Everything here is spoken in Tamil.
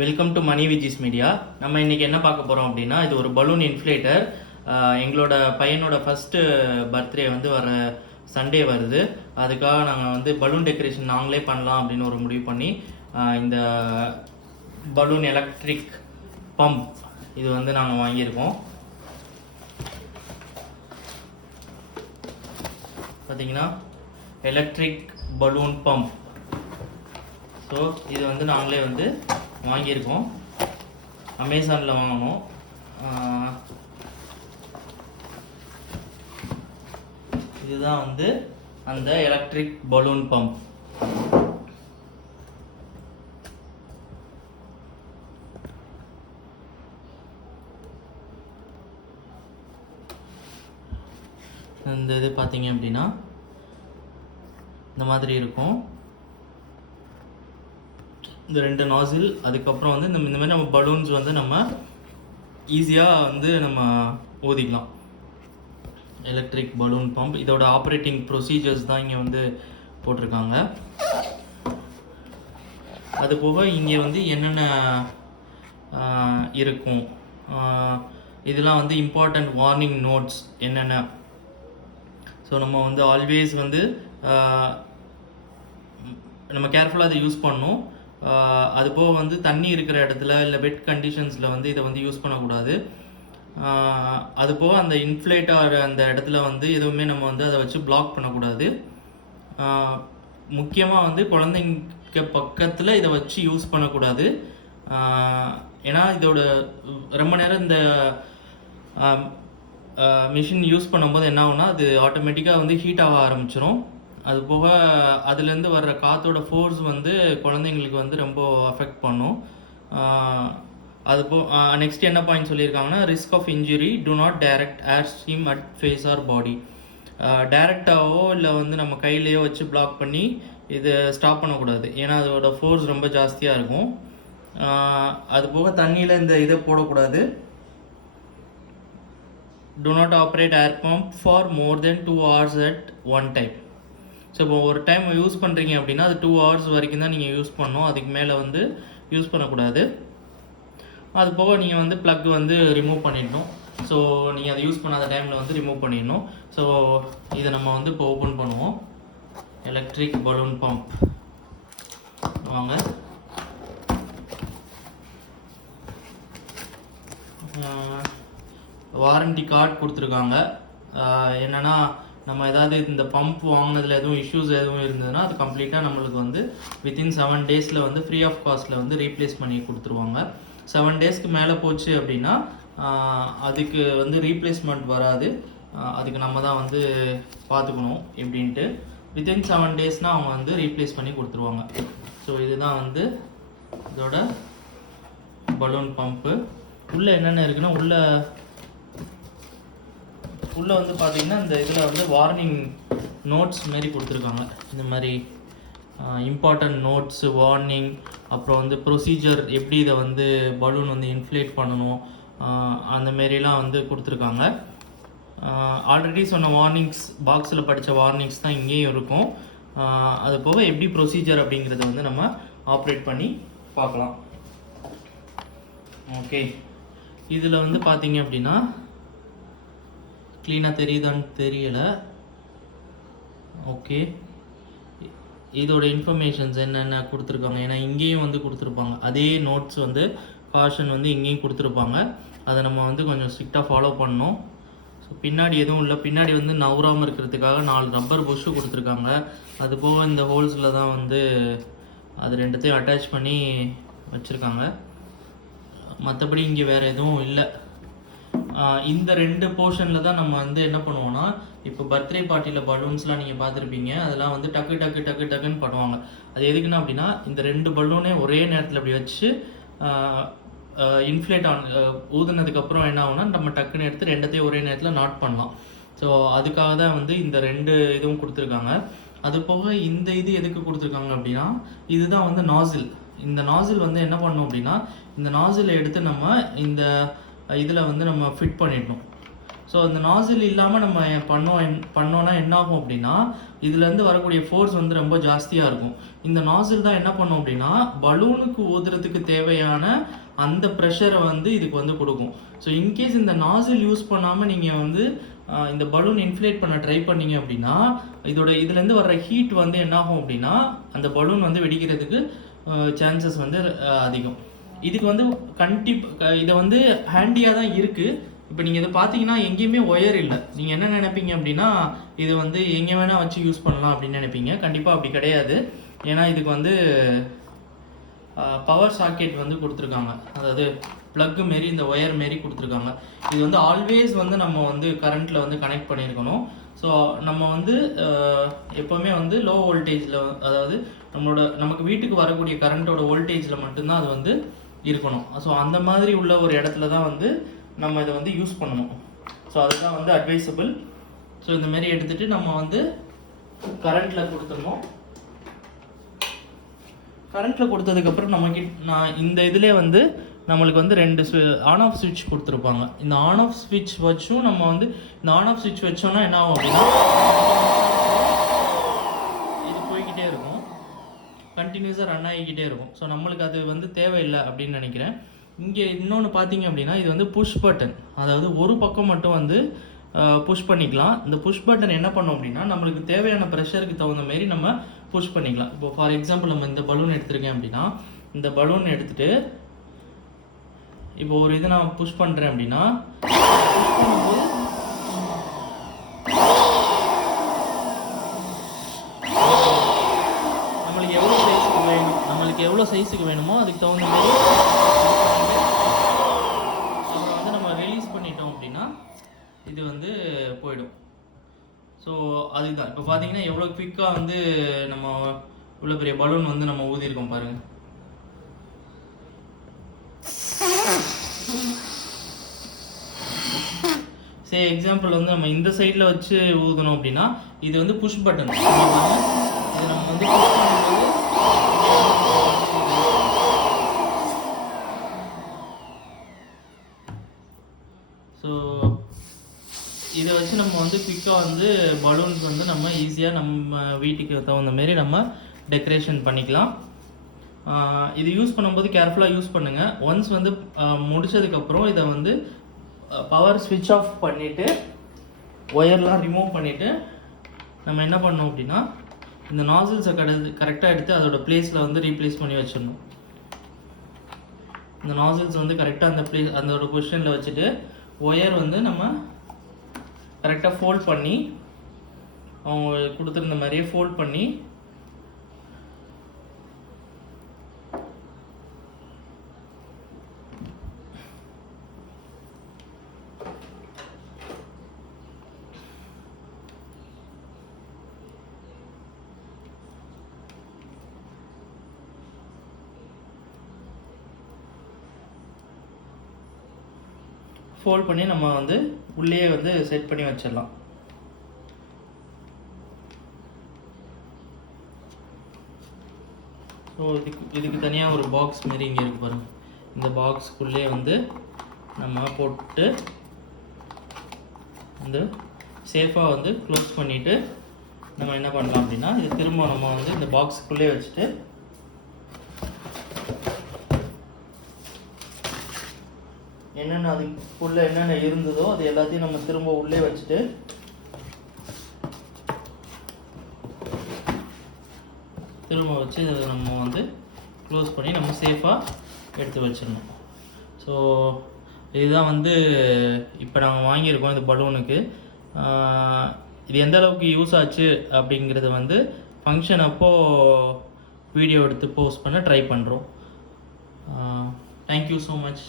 வெல்கம் டு மணி விஜிஸ் மீடியா. நம்ம இன்றைக்கி என்ன பார்க்க போகிறோம் அப்படின்னா, இது ஒரு பலூன் இன்ஃப்ளேட்டர். எங்களோட பையனோட ஃபஸ்ட்டு பர்த்டே வந்து வர சண்டே வருது. அதுக்காக நாங்கள் வந்து பலூன் டெக்கரேஷன் நாங்களே பண்ணலாம் அப்படின்னு ஒரு முடிவு பண்ணி இந்த பலூன் எலக்ட்ரிக் பம்ப் இது வந்து நாங்கள் வாங்கியிருக்கோம். பார்த்தீங்கன்னா எலக்ட்ரிக் பலூன் பம்ப். ஸோ இது வந்து நாங்களே வந்து வாங்கியிருக்கோம், அமேசானில் வாங்கினோம். இதுதான் வந்து அந்த எலக்ட்ரிக் பலூன் பம்ப். இந்த இது பார்த்தீங்க அப்படின்னா இந்த மாதிரி இருக்கும். இந்த ரெண்டு நாசில், அதுக்கப்புறம் வந்து இந்த மாதிரி நம்ம பலூன்ஸ் வந்து நம்ம ஈஸியாக வந்து நம்ம ஊதிக்கலாம். எலக்ட்ரிக் பலூன் பம்ப், இதோட ஆப்ரேட்டிங் ப்ரொசீஜர்ஸ் தான் இங்கே வந்து போட்டிருக்காங்க. அது போக இங்கே வந்து என்னென்ன இருக்கும், இதெல்லாம் வந்து இம்பார்ட்டண்ட் வார்னிங் நோட்ஸ் என்னென்ன. ஸோ நம்ம வந்து ஆல்வேஸ் வந்து நம்ம கேர்ஃபுல்லாக அதை யூஸ் பண்ணணும். அது போக வந்து தண்ணி இருக்கிற இடத்துல இல்லை வெட் கண்டிஷன்ஸில் வந்து இதை வந்து யூஸ் பண்ணக்கூடாது. அது போக அந்த இன்ஃப்ளேட் ஆகிற அந்த இடத்துல வந்து எதுவுமே நம்ம வந்து அதை வச்சு பிளாக் பண்ணக்கூடாது. முக்கியமாக வந்து குழந்தைங்க பக்கத்தில் இதை வச்சு யூஸ் பண்ணக்கூடாது. ஏன்னா இதோட ரொம்ப நேரம் இந்த மிஷின் யூஸ் பண்ணும்போது என்ன ஆகுனா, அது ஆட்டோமேட்டிக்காக வந்து ஹீட் ஆக ஆரம்பிச்சிடும். அது போக அதுலேருந்து வர்ற காற்றோட ஃபோர்ஸ் வந்து குழந்தைங்களுக்கு வந்து ரொம்ப அஃபெக்ட் பண்ணும். அது நெக்ஸ்ட் என்ன பாயிண்ட் சொல்லியிருக்காங்கன்னா, risk of injury, do not direct air stream at face or body. டைரெக்டாகவோ இல்லை வந்து நம்ம கையிலையோ வச்சு பிளாக் பண்ணி இது ஸ்டாப் பண்ணக்கூடாது, ஏன்னா அதோட ஃபோர்ஸ் ரொம்ப ஜாஸ்தியாக இருக்கும். அது போக தண்ணியில் இந்த இதை போடக்கூடாது. do not operate air pump for more than 2 hours at one time. So இப்போ ஒரு டைம் யூஸ் பண்ணுறீங்க அப்படின்னா அது 2 hours வரைக்கும் தான் நீங்கள் யூஸ் பண்ணணும், அதுக்கு மேலே வந்து யூஸ் பண்ணக்கூடாது. அது போக நீங்கள் வந்து ப்ளக் வந்து ரிமூவ் பண்ணிடணும். ஸோ நீங்கள் அதை யூஸ் பண்ணாத டைமில் வந்து ரிமூவ் பண்ணிடணும். ஸோ இதை நம்ம வந்து இப்போ ஓப்பன் பண்ணுவோம். எலக்ட்ரிக் பலூன் பம்ப் வாங்க. வாரண்டி கார்டு கொடுத்துருக்காங்க. என்னென்னா, நம்ம ஏதாவது இந்த பம்ப் வாங்கினதில் எதுவும் இஷ்யூஸ் எதுவும் இருந்ததுன்னா அது கம்ப்ளீட்டாக நம்மளுக்கு வந்து வித்தின் 7 days வந்து ஃப்ரீ ஆஃப் காஸ்ட்டில் வந்து ரீப்ளேஸ் பண்ணி கொடுத்துருவாங்க. 7 daysக்கு மேலே போச்சு அப்படின்னா அதுக்கு வந்து ரீப்ளேஸ்மெண்ட் வராது. அதுக்கு நம்ம தான் வந்து பார்த்துக்கணும் எப்படின்ட்டு. வித்தின் 7 daysனால் அவங்க வந்து ரீப்ளேஸ் பண்ணி கொடுத்துருவாங்க. ஸோ இதுதான் வந்து இதோட பலூன் பம்ப்பு. உள்ளே என்னென்ன இருக்குன்னா, உள்ளே வந்து பார்த்தீங்கன்னா இந்த இதில் வந்து வார்னிங் நோட்ஸ் மாரி கொடுத்துருக்காங்க. இந்த மாதிரி இம்பார்ட்டன்ட் நோட்ஸ், வார்னிங், அப்புறம் வந்து ப்ரொசீஜர், எப்படி இதை வந்து பலூன் வந்து இன்ஃப்ளேட் பண்ணணும், அந்த மாரிலாம் வந்து கொடுத்துருக்காங்க. ஆல்ரெடி சொன்ன வார்னிங்ஸ், பாக்ஸில் படித்த வார்னிங்ஸ் தான் இங்கேயும் இருக்கும். அது போக எப்படி ப்ரொசீஜர் அப்படிங்கிறத வந்து நம்ம ஆப்ரேட் பண்ணி பார்க்கலாம். ஓகே, இதில் வந்து பார்த்தீங்க அப்படின்னா க்ளீனாக தெரியுதான்னு தெரியலை. ஓகே, இதோட இன்ஃபர்மேஷன்ஸ் என்னென்ன கொடுத்துருக்காங்க, ஏன்னா இங்கேயும் வந்து கொடுத்துருப்பாங்க அதே நோட்ஸ் வந்து காஷன் வந்து இங்கேயும் கொடுத்துருப்பாங்க. அதை நம்ம வந்து கொஞ்சம் ஸ்ட்ரிக்டாக ஃபாலோ பண்ணணும். ஸோ பின்னாடி எதுவும் இல்லை, பின்னாடி வந்து நவுறாமல் இருக்கிறதுக்காக 4 ரப்பர் புஷ்ஷு கொடுத்துருக்காங்க. அது போக இந்த ஹோல்ஸில் தான் வந்து அது ரெண்டுத்தையும் அட்டாச் பண்ணி வச்சுருக்காங்க. மற்றபடி இங்கே வேறு எதுவும் இல்லை. இந்த 2 போர்ஷனில் தான் நம்ம வந்து என்ன பண்ணுவோம்னா, இப்போ பர்த்டே பார்ட்டியில் பலூன்ஸ்லாம் நீங்கள் பார்த்துருப்பீங்க, அதெல்லாம் வந்து டக்கு டக்கு டக்கு டக்குன்னு பண்ணுவாங்க. அது எதுக்குன்னா அப்படின்னா, இந்த 2 பலூனே ஒரே நேரத்தில் அப்படி வச்சு இன்ஃப்ளேட் ஊதுனதுக்கப்புறம் என்ன ஆகுனா, நம்ம டக்குன்னு எடுத்து 2த்தையும் ஒரே நேரத்தில் நாட் பண்ணலாம். ஸோ அதுக்காக தான் வந்து இந்த 2 இதுவும் கொடுத்துருக்காங்க. அது போக இந்த இது எதுக்கு கொடுத்துருக்காங்க அப்படின்னா, இதுதான் வந்து நாசில். இந்த நாசில் வந்து என்ன பண்ணணும் அப்படின்னா, இந்த நாசிலை எடுத்து நம்ம இந்த இதில் வந்து நம்ம ஃபிட் பண்ணிடணும். ஸோ அந்த நாசில் இல்லாமல் நம்ம பண்ணோன்னா என்ன ஆகும் அப்படின்னா இதுலேருந்து வரக்கூடிய ஃபோர்ஸ் வந்து ரொம்ப ஜாஸ்தியாக இருக்கும். இந்த நாசில் தான் என்ன பண்ணும் அப்படின்னா பலூனுக்கு ஊதுறதுக்கு தேவையான அந்த ப்ரெஷரை வந்து இதுக்கு வந்து கொடுக்கும். ஸோ இன்கேஸ் இந்த நாசில் யூஸ் பண்ணாமல் நீங்கள் வந்து இந்த பலூன் இன்ஃப்ளேட் பண்ண ட்ரை பண்ணீங்க அப்படின்னா இதுலேருந்து வர்ற ஹீட் வந்து என்ன ஆகும் அப்படின்னா அந்த பலூன் வந்து வெடிக்கிறதுக்கு சான்சஸ் வந்து அதிகம். இதுக்கு வந்து இதை வந்து ஹேண்டியாக தான் இருக்குது. இப்போ நீங்கள் இதை பார்த்தீங்கன்னா எங்கேயுமே ஒயர் இல்லை. நீங்கள் என்ன நினைப்பீங்க அப்படின்னா இது வந்து எங்கே வேணால் வச்சு யூஸ் பண்ணலாம் அப்படின்னு நினைப்பீங்க. கண்டிப்பாக அப்படி கிடையாது. ஏன்னா இதுக்கு வந்து பவர் சாக்கெட் வந்து கொடுத்துருக்காங்க, அதாவது ப்ளக்கு மாரி இந்த ஒயர் மாரி கொடுத்துருக்காங்க. இது வந்து ஆல்வேஸ் வந்து நம்ம வந்து கரண்ட்டில் வந்து கனெக்ட் பண்ணியிருக்கணும். ஸோ நம்ம வந்து எப்போவுமே வந்து லோ வோல்டேஜில், அதாவது நமக்கு வீட்டுக்கு வரக்கூடிய கரண்ட்டோட வோல்டேஜில் மட்டும்தான் அது வந்து இருக்கணும். ஸோ அந்த மாதிரி உள்ள ஒரு இடத்துல தான் வந்து நம்ம இதை வந்து யூஸ் பண்ணணும். ஸோ அதுதான் வந்து அட்வைசபிள். ஸோ இந்தமாரி எடுத்துகிட்டு நம்ம வந்து கரண்ட்டில் கொடுத்துடணும். கரண்ட்டில் கொடுத்ததுக்கப்புறம் நான் இந்த இதிலே வந்து நம்மளுக்கு வந்து 2 ஆன் ஆஃப் ஸ்விட்ச் கொடுத்துருப்பாங்க. இந்த ஆன் ஆஃப் ஸ்விட்ச் வச்சும் நம்ம வந்து இந்த ஆன் ஆஃப் ஸ்விட்ச் வச்சோம்னா என்ன ஆகும் அப்படின்னா இது போய்கிட்டே இருக்கும், கண்டினியூஸாக ரன் ஆகிக்கிட்டே இருக்கும். ஸோ நம்மளுக்கு அது வந்து தேவையில்லை அப்படின்னு நினைக்கிறேன். இங்கே இன்னொன்று பார்த்தீங்க அப்படின்னா இது வந்து புஷ் பட்டன், அதாவது ஒரு பக்கம் மட்டும் வந்து புஷ் பண்ணிக்கலாம். இந்த புஷ் பட்டன் என்ன பண்ணோம் அப்படின்னா நம்மளுக்கு தேவையான ப்ரெஷருக்கு தகுந்த மாரி நம்ம புஷ் பண்ணிக்கலாம். இப்போ ஃபார் எக்ஸாம்பிள் நம்ம இந்த பலூன் எடுத்துருக்கேன் அப்படின்னா இந்த பலூன் எடுத்துகிட்டு இப்போ ஒரு இது நான் புஷ் பண்ணுறேன் அப்படின்னா நம்மளுக்கு எவ்வளோ சைஸுக்கு வேணுமோ அதுக்கு தகுந்த மாதிரி அப்புறம் வந்து நம்ம ரிலீஸ் பண்ணிட்டோம் அப்படின்னா இது வந்து போயிடும். ஸோ அதுதான் இப்போ பார்த்தீங்கன்னா எவ்வளோ குவிக்காக வந்து நம்ம இவ்வளோ பெரிய பலூன் வந்து நம்ம ஊதியிருக்கோம் பாருங்கள். சே எக்ஸாம்பிள் வந்து நம்ம இந்த சைடில் வச்சு ஊதணும் அப்படின்னா இது வந்து புஷ் பட்டன். இது நம்ம வந்து புஷ் பண்ணும்போது ஸோ இதை வச்சு நம்ம வந்து குயிக்காக வந்து பலூன்ஸ் வந்து நம்ம ஈஸியாக நம்ம வீட்டுக்கு தகுந்த மாரி நம்ம டெக்கரேஷன் பண்ணிக்கலாம். இது யூஸ் பண்ணும்போது கேர்ஃபுல்லாக யூஸ் பண்ணுங்கள். ஒன்ஸ் வந்து முடித்ததுக்கப்புறம் இதை வந்து பவர் ஸ்விட்ச் ஆஃப் பண்ணிவிட்டு ஒயர்லாம் ரிமூவ் பண்ணிவிட்டு நம்ம என்ன பண்ணோம் அப்படின்னா இந்த நாசில்ஸை கரெக்டாக எடுத்து அதோட பிளேஸில் வந்து ரீப்ளேஸ் பண்ணி வச்சிடணும். இந்த நாசில்ஸ் வந்து கரெக்டாக அதோட பொசிஷனில் வச்சுட்டு ஒயர் வந்து நம்ம கரெக்டாக ஃபோல்ட் பண்ணி அவங்க கொடுத்துருந்த மாதிரியே ஃபோல்ட் பண்ணி நம்ம வந்து உள்ளே வந்து செட் பண்ணி வச்சிடலாம். ஸோ இதுக்கு தனியாக ஒரு பாக்ஸ் மாரி இங்கே இருக்கு பாருங்கள். இந்த பாக்ஸ்க்குள்ளே வந்து நம்ம போட்டு வந்து சேஃபாக வந்து க்ளோஸ் பண்ணிவிட்டு நம்ம என்ன பண்ணலாம் அப்படின்னா இது திரும்ப நம்ம வந்து இந்த பாக்ஸுக்குள்ளே வச்சுட்டு என்னென்ன அதுக்குள்ளே என்னென்ன இருந்ததோ அது எல்லாத்தையும் நம்ம திரும்ப உள்ளே வச்சுட்டு திரும்ப வச்சு இதை நம்ம வந்து க்ளோஸ் பண்ணி நம்ம சேஃபாக எடுத்து வச்சிடணும். ஸோ இதுதான் வந்து இப்போ நாங்கள் வாங்கியிருக்கோம் இந்த பலூனுக்கு. இது எந்த அளவுக்கு யூஸ் ஆச்சு அப்படிங்கிறது வந்து ஃபங்க்ஷன் அப்போது வீடியோ எடுத்து போஸ்ட் பண்ண ட்ரை பண்ணுறோம். Thank you so much.